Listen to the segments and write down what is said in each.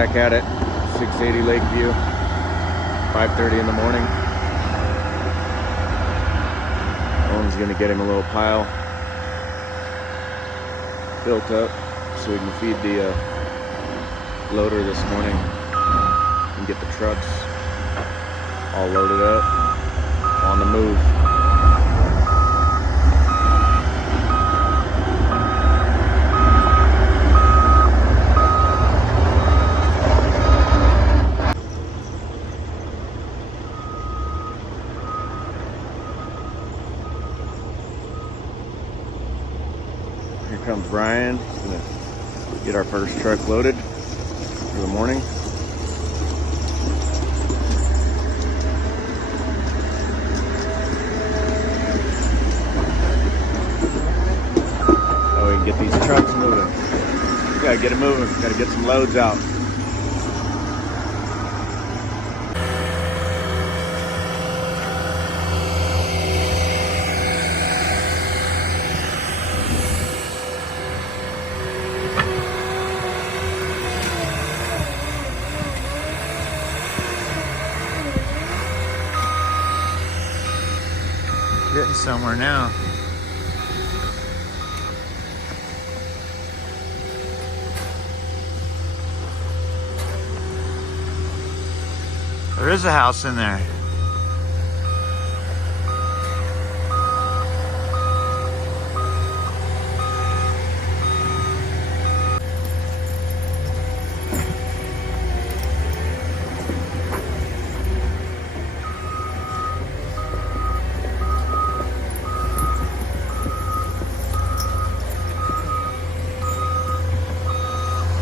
back at it. 680 Lakeview, 5:30 in the morning. Owen's gonna get him a little pile built up so we can feed the loader this morning and get the trucks all loaded up, on the move. Here comes Brian. He's gonna get our first truck loaded for the morning. Oh, we can get these trucks moving. We gotta get it moving. We gotta get some loads out. Getting somewhere now. There is a house in there.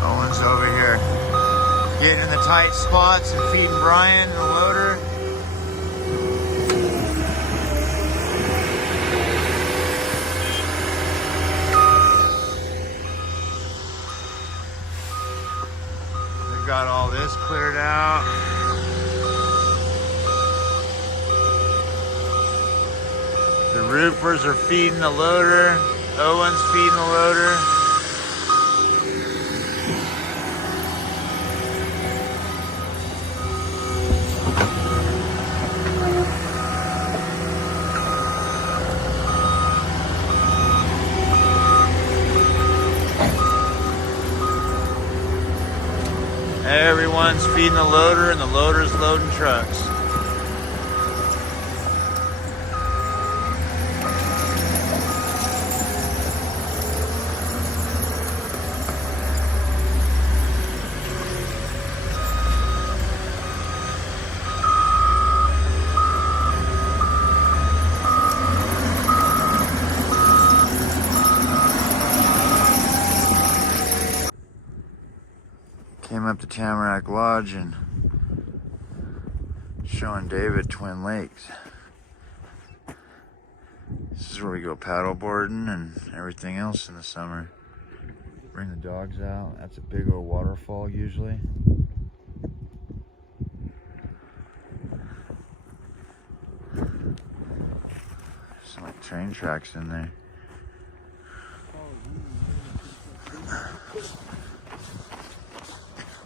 Owen's over here getting in the tight spots and feeding Brian, the loader. They got all this cleared out. The roofers are feeding the loader. Owen's feeding the loader. Everyone's feeding the loader and the loader's loading trucks. Came up to Tamarack Lodge and showing David Twin Lakes. This is where we go paddle boarding and everything else in the summer. Bring the dogs out. That's a big old waterfall usually. Some like train tracks in there.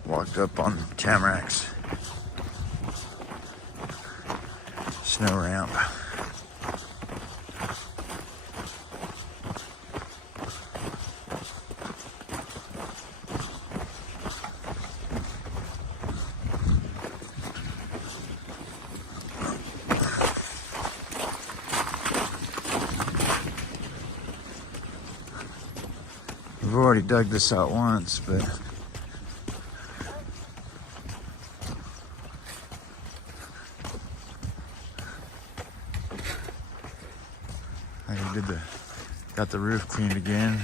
Walked up on Tamarack's snow ramp. We've already dug this out once, but got the roof cleaned again,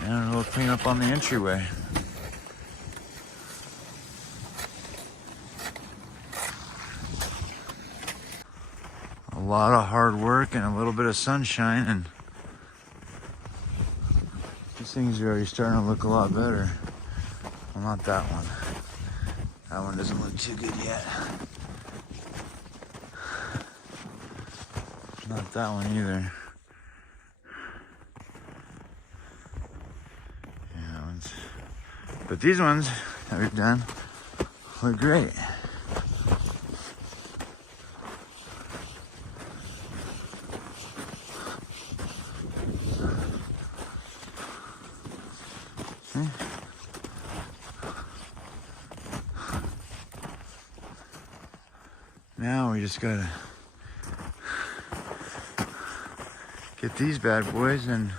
and a little cleanup on the entryway. A lot of hard work and a little bit of sunshine, and these things are already starting to look a lot better. Well, not that one. That one doesn't look too good yet. Not that one either. But these ones that we've done look great. Okay. Now we just gotta get these bad boys and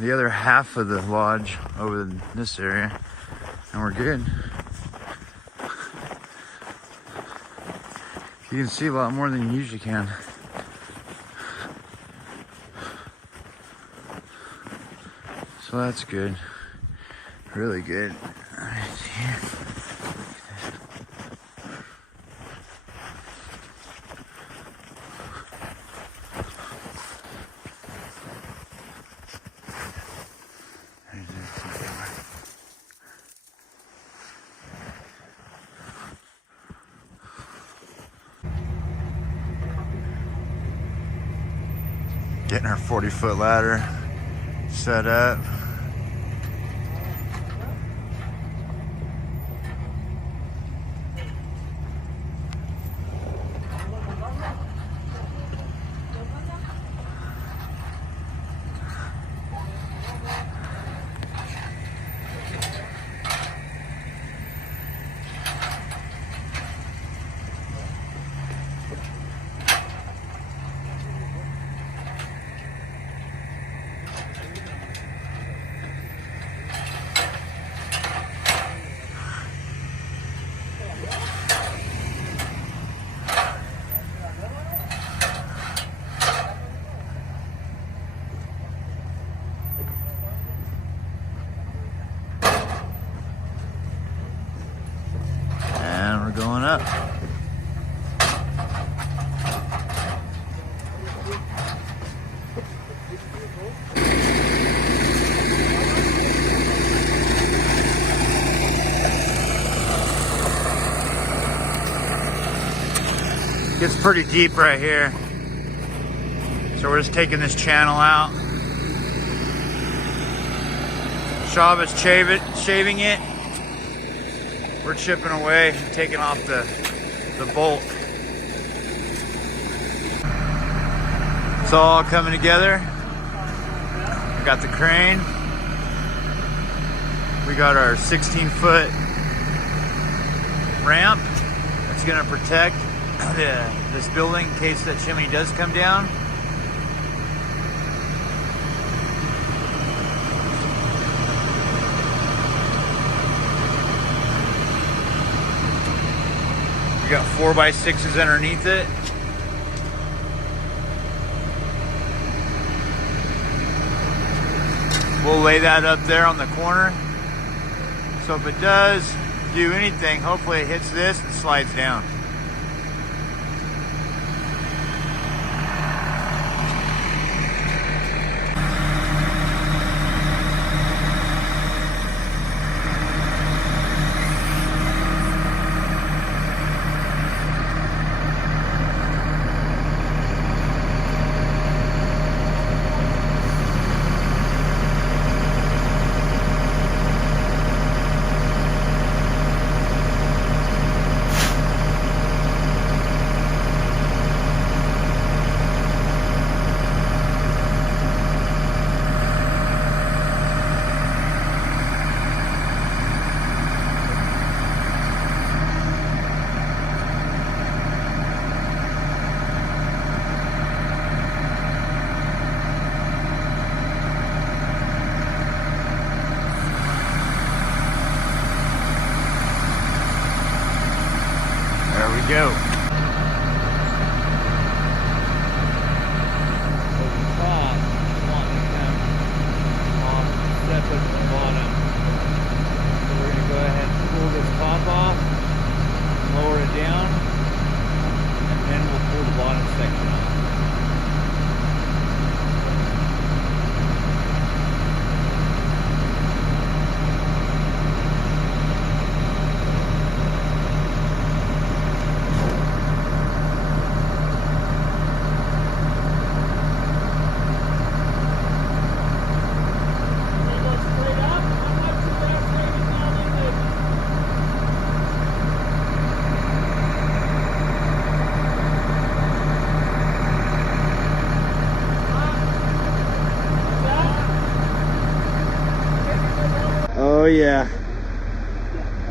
the other half of the lodge over in this area, and we're good. You can see a lot more than you usually can. So that's good. Really good. All right, here. Getting our 40-foot ladder set up. Going up. Gets pretty deep right here, so we're just taking this channel out. Shab is shaving it. We're chipping away, taking off the bolt. It's all coming together. We got the crane. We got our 16-foot ramp that's gonna protect this building in case that chimney does come down. We got 4x6s underneath it. We'll lay that up there on the corner. So if it does do anything, hopefully it hits this and slides down. Go. So the top want to come off, step at the bottom. So we're going to go ahead and pull this top off, lower it down, and then we'll pull the bottom section off. Oh yeah.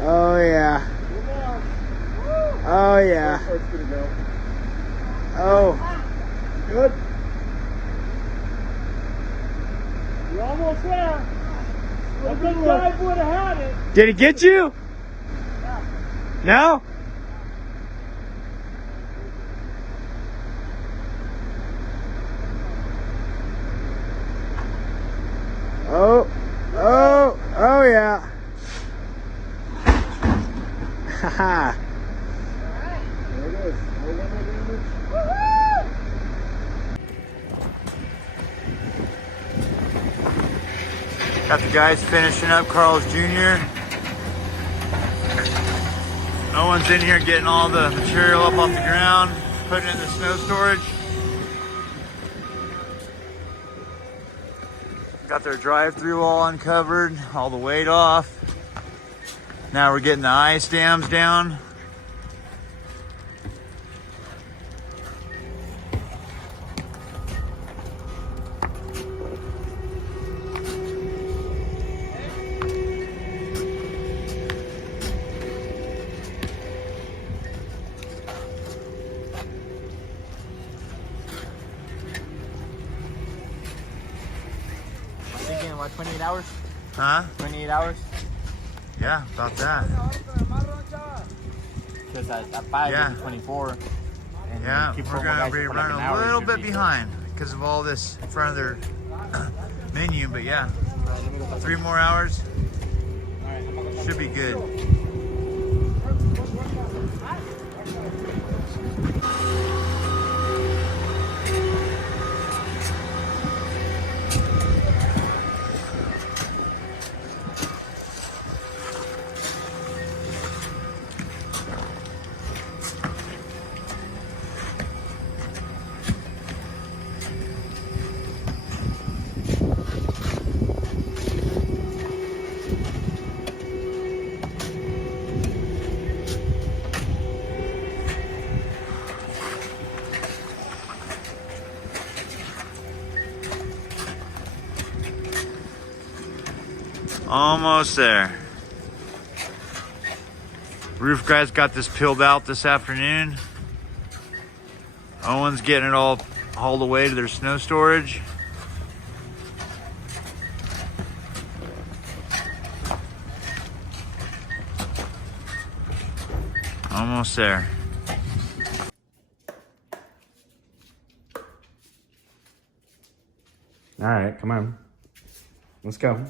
Oh yeah. Oh yeah. Oh. Good. You're almost there. A big dive would have had it. Did it get you? No? Oh. Oh. Oh yeah. Haha. There it is. No limit damage. Got the guys finishing up Carl's Jr. Owen's in here getting all the material up off the ground, putting it in the snow storage. Got their drive-through all uncovered, all the weight off. Now we're getting the ice dams down. Thinking what, 28 hours? Huh? 28 hours? Yeah, about that. Because at 5 Yeah. it's 24. And Yeah, keep we're four more gonna guys be for like running an a hour, little should bit be behind because of all this in front of their menu, but yeah, 3 more hours should be good. Almost there. Roof guys got this peeled out this afternoon. Owen's getting it all hauled away to their snow storage. Almost there. All right, come on. Let's go.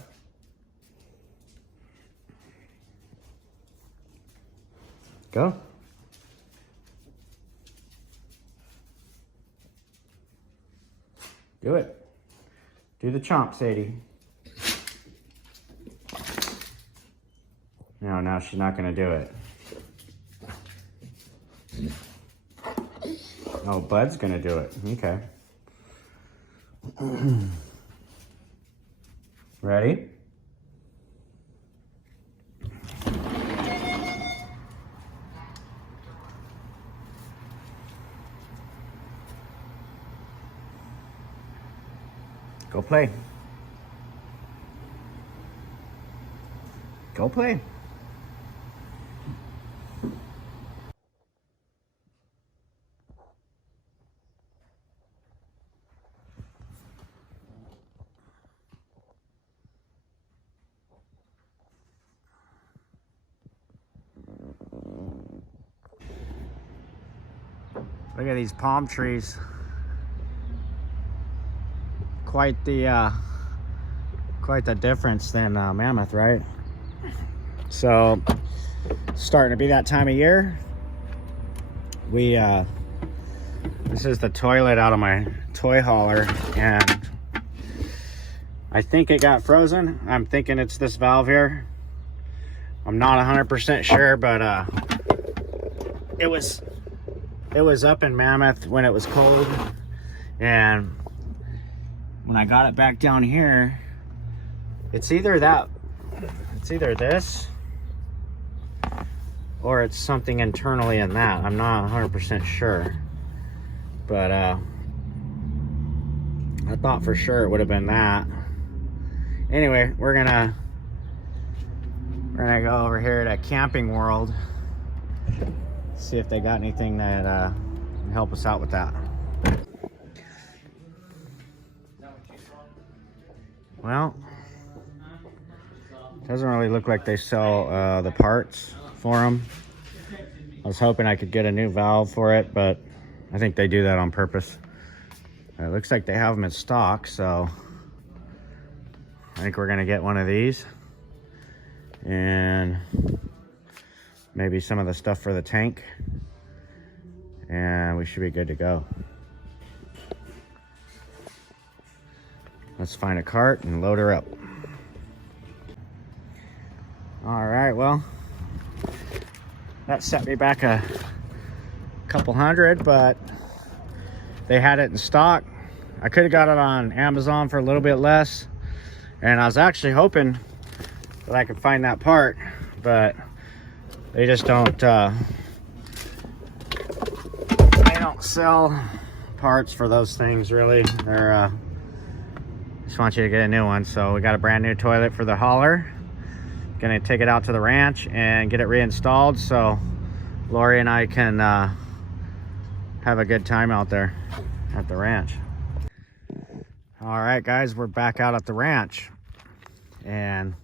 Go. Do it. Do the chomp, Sadie. No, now she's not gonna do it. Oh, Bud's gonna do it. Okay. Ready? Go play. Go play. Look at these palm trees. Quite the difference than Mammoth, right? So, starting to be that time of year. We this is the toilet out of my toy hauler, and I think it got frozen. I'm thinking it's this valve here. I'm not 100% sure, but it was up in Mammoth when it was cold, and when I got it back down here, it's either this or it's something internally in that. I'm not 100% sure, but I thought for sure it would have been that. Anyway, we're gonna We're gonna go over here to Camping World, see if they got anything that can help us out with that. Well, doesn't really look like they sell the parts for them. I was hoping I could get a new valve for it, but I think they do that on purpose. It looks like they have them in stock, so I think we're gonna get one of these and maybe some of the stuff for the tank, and we should be good to go. Let's find a cart and load her up. All right, well, that set me back a couple hundred, but they had it in stock. I could have got it on Amazon for a little bit less, and I was actually hoping that I could find that part, but they just don't they don't sell parts for those things, really. They're just want you to get a new one. So we got a brand new toilet for the hauler. Gonna take it out to the ranch and get it reinstalled so Lori and I can have a good time out there at the ranch. All right, guys, we're back out at the ranch, and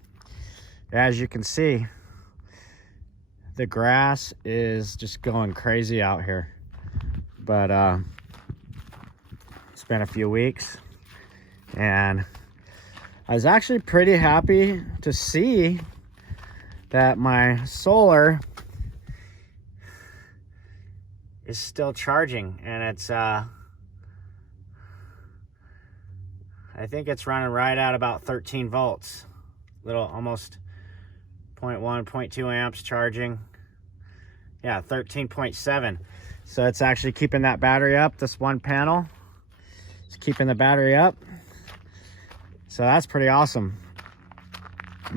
as you can see, the grass is just going crazy out here. But it's been a few weeks, and I was actually pretty happy to see that my solar is still charging, and it's I think it's running right at about 13 volts, little almost 0.1 0.2 amps charging. Yeah, 13.7. So it's actually keeping that battery up. This one panel is keeping the battery up, so that's pretty awesome.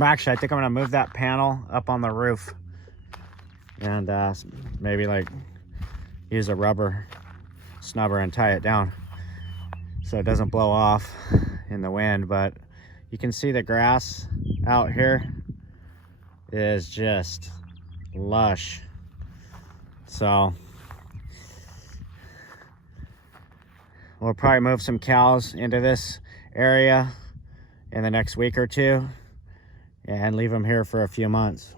Actually, I think I'm gonna move that panel up on the roof and maybe like use a rubber snubber and tie it down so it doesn't blow off in the wind. But you can see the grass out here is just lush. So we'll probably move some cows into this area in the next week or two and leave them here for a few months.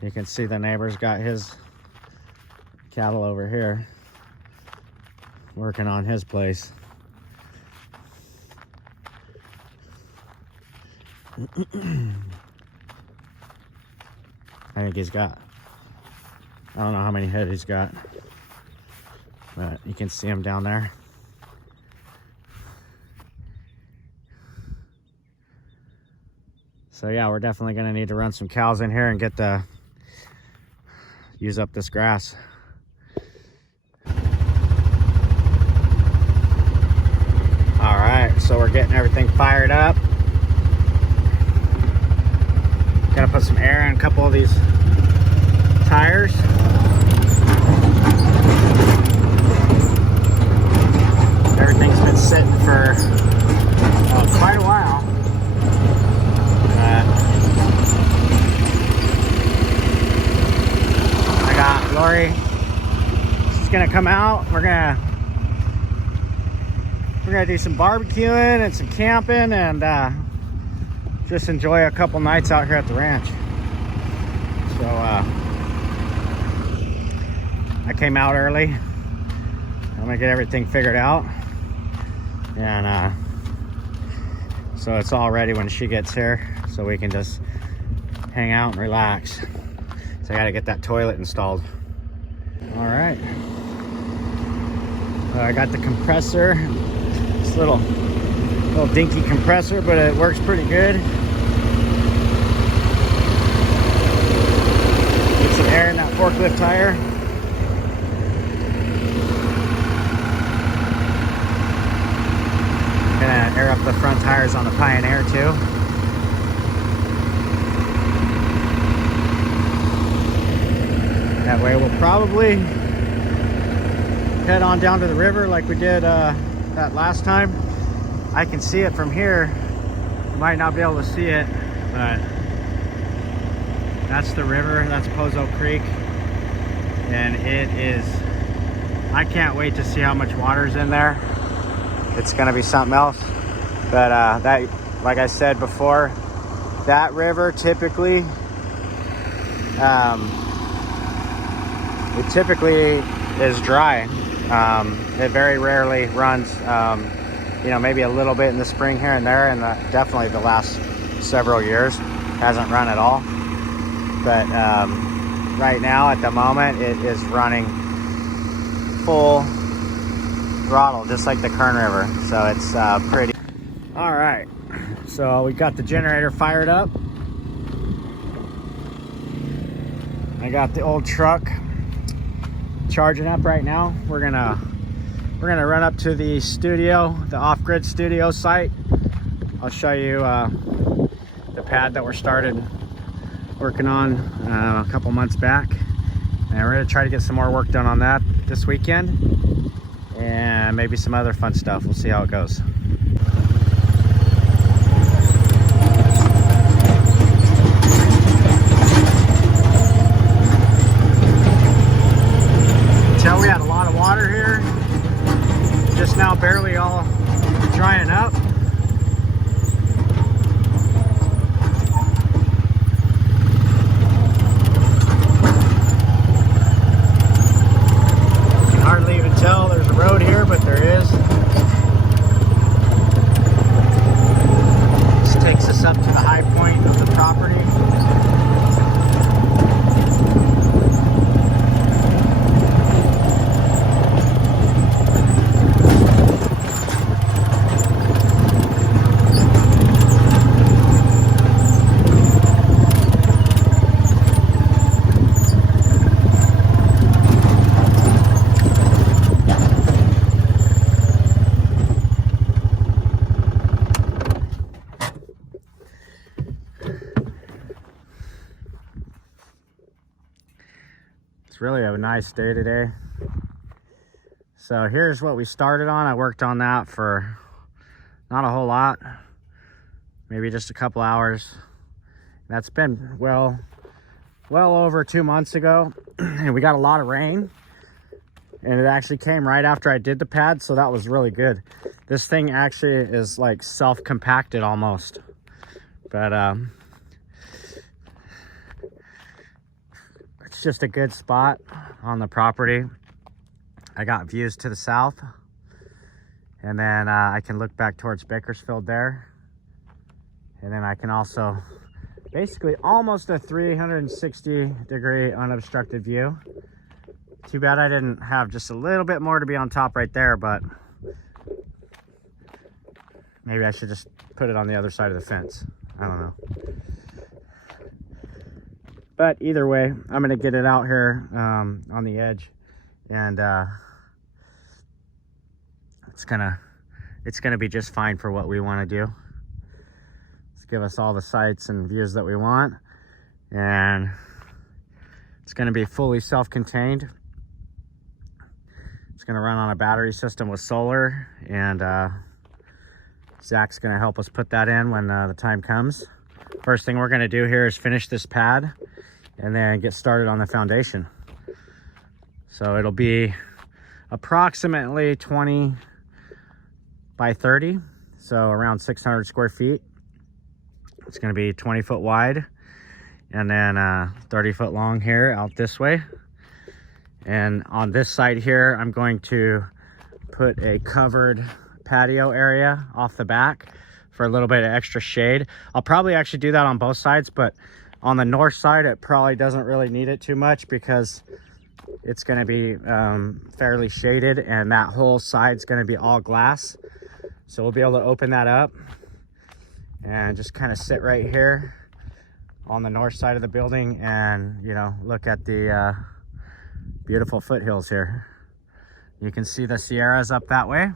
You can see the neighbor's got his cattle over here working on his place. I think he's got, I don't know how many head he's got, but you can see him down there. So yeah, we're definitely gonna need to run some cows in here and get the, use up this grass. All right, so we're getting everything fired up. Gotta put some air in a couple of these tires. Everything's been sitting for quite a while. I got Lori. She's gonna come out. We're gonna do some barbecuing and some camping and just enjoy a couple nights out here at the ranch. So I came out early. I'm gonna get everything figured out, and so it's all ready when she gets here, so we can just hang out and relax. So I gotta get that toilet installed. All right, I got the compressor. This little dinky compressor, but it works pretty good. Get some air in that forklift tire. Gonna air up the front tires on the Pioneer too. That way we'll probably head on down to the river like we did that last time. I can see it from here. You might not be able to see it, but that's the river. That's Pozo Creek. And it is, I can't wait to see how much water's in there. It's gonna be something else. But that, like I said before, that river typically, it typically is dry. It very rarely runs, you know, maybe a little bit in the spring here and there, and definitely the last several years hasn't run at all. But right now, at the moment, it is running full throttle, just like the Kern River. So it's pretty. All right, so we got the generator fired up. I got the old truck charging up right now. We're gonna run up to the studio, the off-grid studio site. I'll show you the pad that we're started working on a couple months back, and we're gonna try to get some more work done on that this weekend, and maybe some other fun stuff. We'll see how it goes. Tell we had a lot of water here, just now barely all drying up. You can hardly even tell there's a road here, but there is. This takes us up to the high point of the property. It's really a nice day today. So here's what we started on. I worked on that for not a whole lot, maybe just a couple hours. That's been well over 2 months ago. And we got a lot of rain, and it actually came right after I did the pad, so that was really good. This thing actually is like self-compacted almost, but it's just a good spot on the property. I got views to the south, and then I can look back towards Bakersfield there, and then I can also basically almost a 360-degree unobstructed view. Too bad I didn't have just a little bit more to be on top right there, but maybe I should just put it on the other side of the fence. I don't know. But either way, I'm gonna get it out here on the edge, and it's gonna be just fine for what we want to do. Let's give us all the sights and views that we want, and it's gonna be fully self-contained. It's gonna run on a battery system with solar, and Zach's gonna help us put that in when the time comes. First thing we're gonna do here is finish this pad and then get started on the foundation. So it'll be approximately 20 by 30, so around 600 square feet. It's gonna be 20 foot wide, and then 30 foot long here out this way. And on this side here, I'm going to put a covered patio area off the back for a little bit of extra shade. I'll probably actually do that on both sides, but on the north side, it probably doesn't really need it too much because it's going to be fairly shaded, and that whole side's going to be all glass. So we'll be able to open that up and just kind of sit right here on the north side of the building and, you know, look at the beautiful foothills here. You can see the Sierras up that way.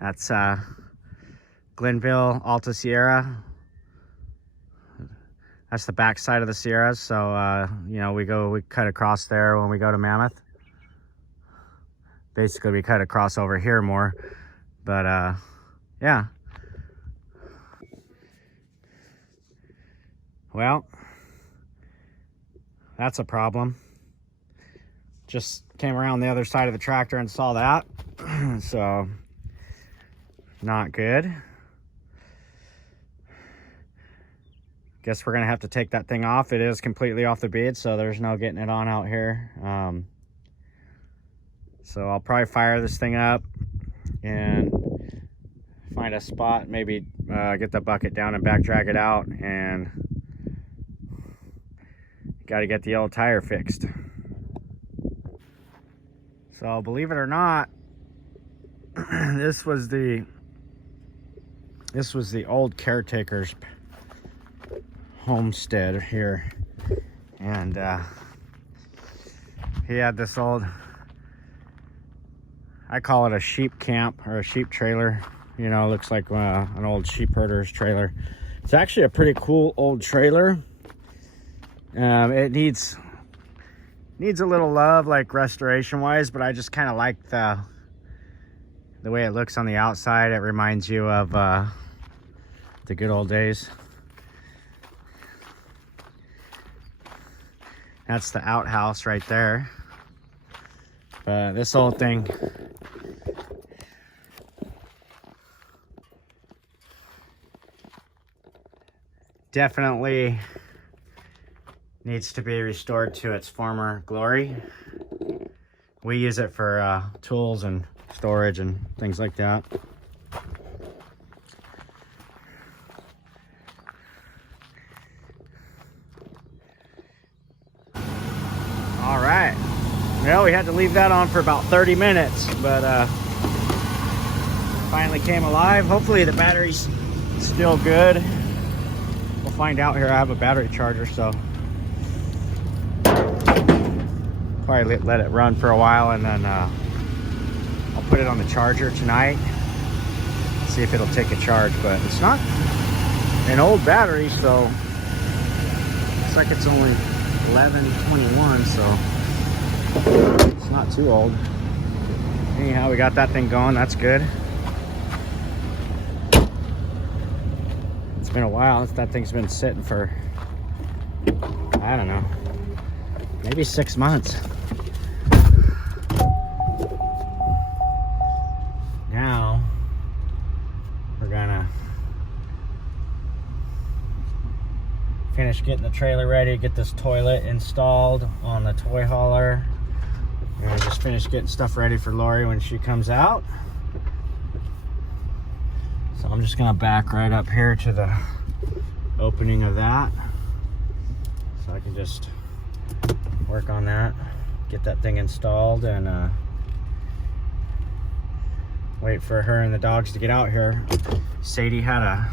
That's Glenville, Alta Sierra. That's the back side of the Sierras. So, you know, we cut across there when we go to Mammoth. basically we cut across over here more, but yeah. Well, that's a problem. Just came around the other side of the tractor and saw that. So, not good. Guess we're gonna have to take that thing off. It is completely off the bead, so there's no getting it on out here. So I'll probably fire this thing up and find a spot, maybe get the bucket down and back drag it out, and got to get the old tire fixed. So believe it or not, this was the old caretaker's homestead here, and he had this old, I call it a sheep camp or a sheep trailer. You know, it looks like an old sheep herder's trailer. It's actually a pretty cool old trailer. It needs a little love, like restoration wise, but I just kind of like the way it looks on the outside. It reminds you of the good old days. That's the outhouse right there. But this old thing definitely needs to be restored to its former glory. We use it for tools and storage and things like that. All right. Well, we had to leave that on for about 30 minutes, but finally came alive. Hopefully the battery's still good. We'll find out here. I have a battery charger, so probably let it run for a while, and then I'll put it on the charger tonight, see if it'll take a charge. But it's not an old battery, so it's like it's only 1121, so it's not too old. Anyhow, we got that thing going. That's good. It's been a while. That thing's been sitting for, I don't know, maybe 6 months. Now we're gonna finish getting the trailer ready, get this toilet installed on the toy hauler, and just finish getting stuff ready for Lori when she comes out. So I'm just gonna back right up here to the opening of that, so I can just work on that, get that thing installed, and wait for her and the dogs to get out here. Sadie had a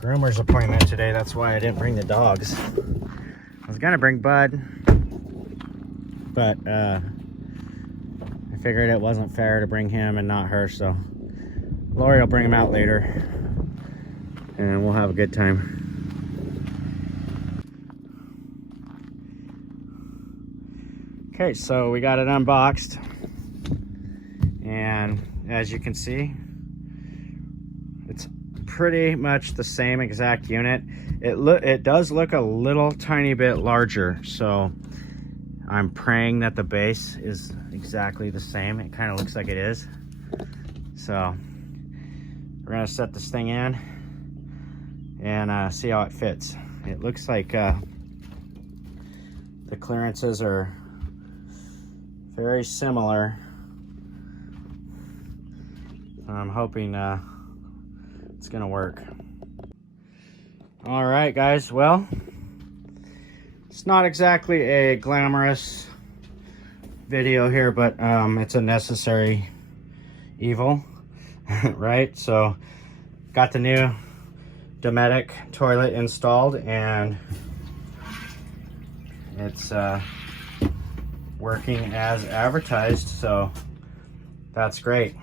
groomer's appointment today. That's why I didn't bring the dogs. I was gonna bring Bud, but I figured it wasn't fair to bring him and not her, so Lori will bring him out later and we'll have a good time. Okay, so we got it unboxed, and as you can see, it's pretty much the same exact unit. It does look a little tiny bit larger, so I'm praying that the base is exactly the same. It kind of looks like it is. So we're gonna set this thing in and see how it fits. It looks like the clearances are very similar. I'm hoping it's gonna work. All right, guys, well, it's not exactly a glamorous video here, but it's a necessary evil. Right? So got the new Dometic toilet installed, and it's working as advertised, so that's great.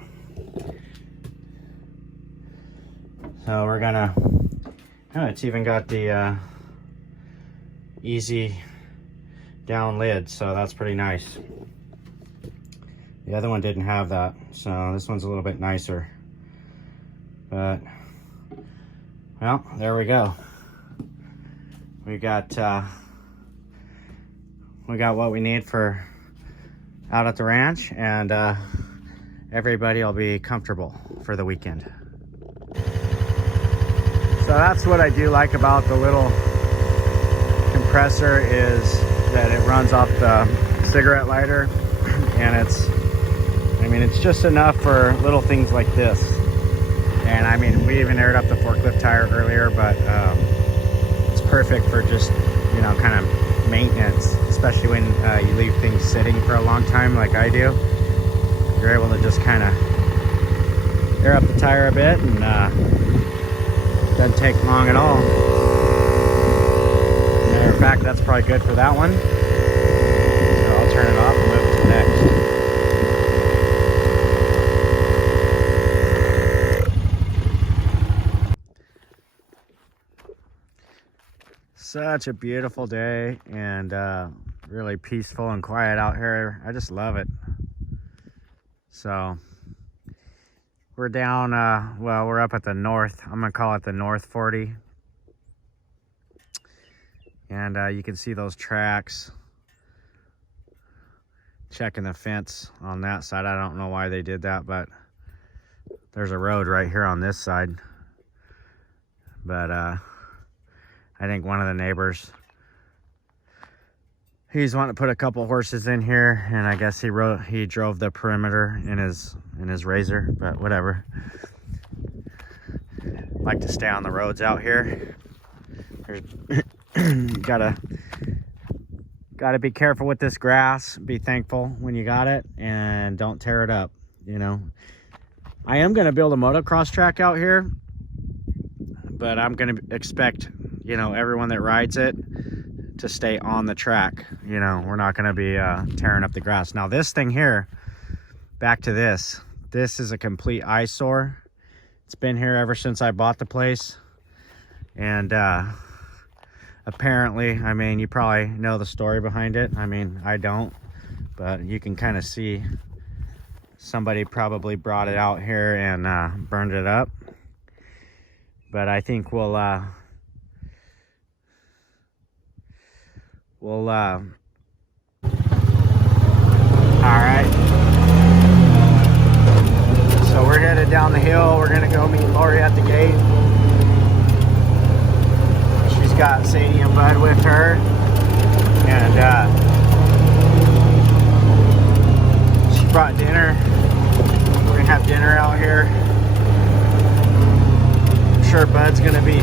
So we're gonna, oh, it's even got the easy down lid, so that's pretty nice. The other one didn't have that, so this one's a little bit nicer. But, well, there we go. We got what we need for out at the ranch, and everybody will be comfortable for the weekend. So that's what I do like about the little compressor, is that it runs off the cigarette lighter, and it's just enough for little things like this. And I mean, we even aired up the forklift tire earlier, but it's perfect for just, you know, kind of maintenance, especially when you leave things sitting for a long time like I do. You're able to just kind of air up the tire a bit, and doesn't take long at all. Matter of fact, that's probably good for that one. So I'll turn it off and move it to the next. Such a beautiful day, and really peaceful and quiet out here. I just love it. So we're down, well, we're up at the north. I'm gonna call it the North 40. And you can see those tracks. Checking the fence on that side. I don't know why they did that, but there's a road right here on this side. But I think one of the neighbors, he's wanting to put a couple horses in here, and I guess he drove the perimeter in his Razor, but whatever. Like to stay on the roads out here. Gotta be careful with this grass. Be thankful when you got it, and don't tear it up, you know. I am gonna build a motocross track out here, but I'm gonna expect, you know, everyone that rides it to stay on the track. You know, we're not gonna be tearing up the grass. Now this thing here, back to this is a complete eyesore. It's been here ever since I bought the place, and apparently, I mean, you probably know the story behind it. I mean, I don't, but you can kind of see somebody probably brought it out here and burned it up. But I think we'll all right. So we're headed down the hill. We're gonna go meet Lori at the gate. She's got Sadie and Bud with her, and she brought dinner. We're gonna have dinner out here. I'm sure Bud's gonna be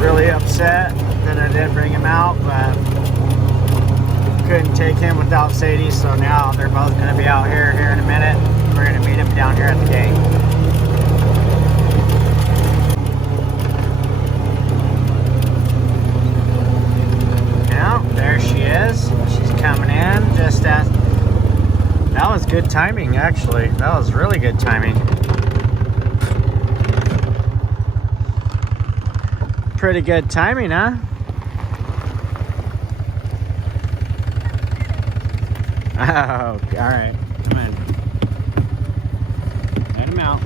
really upset that I didn't bring him out, but couldn't take him without Sadie, so now they're both gonna be out here in a minute. We're gonna meet him down here at the gate. There she is. She's coming in just as... That was good timing, actually. That was really good timing. Pretty good timing, huh? Oh, all right. Come in. Let him out.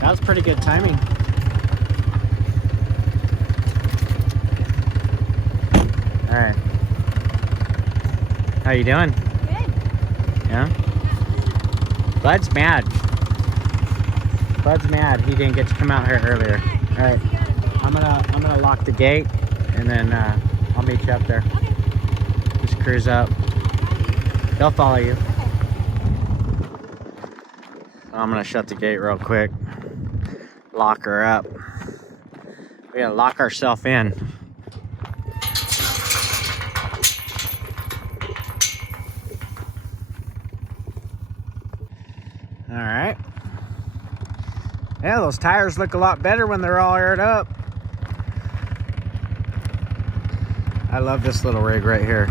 That was pretty good timing. All right. How you doing? Good. Yeah? Bud's mad. Bud's mad. He didn't get to come out here earlier. All right. I'm gonna lock the gate, and then I'll meet you up there. Okay. Just cruise up. They'll follow you. I'm gonna shut the gate real quick. Lock her up. We gotta lock ourselves in. All right. Yeah, those tires look a lot better when they're all aired up. I love this little rig right here.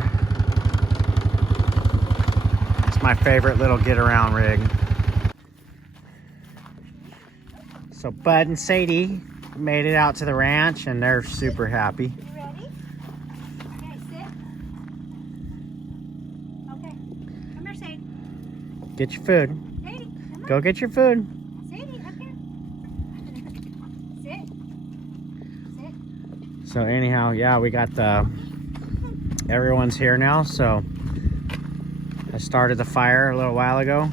It's my favorite little get-around rig. So Bud and Sadie made it out to the ranch, and they're super happy. You ready? Okay, sit. Okay. Get your food. Sadie, come on. Go get your food. Sadie, up here. Sit. Sit. So anyhow, yeah, we got everyone's here now. So I started the fire a little while ago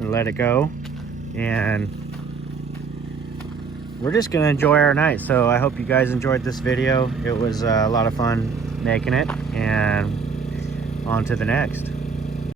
and let it go, and we're just gonna enjoy our night. So I hope you guys enjoyed this video. It was a lot of fun making it, and on to the next.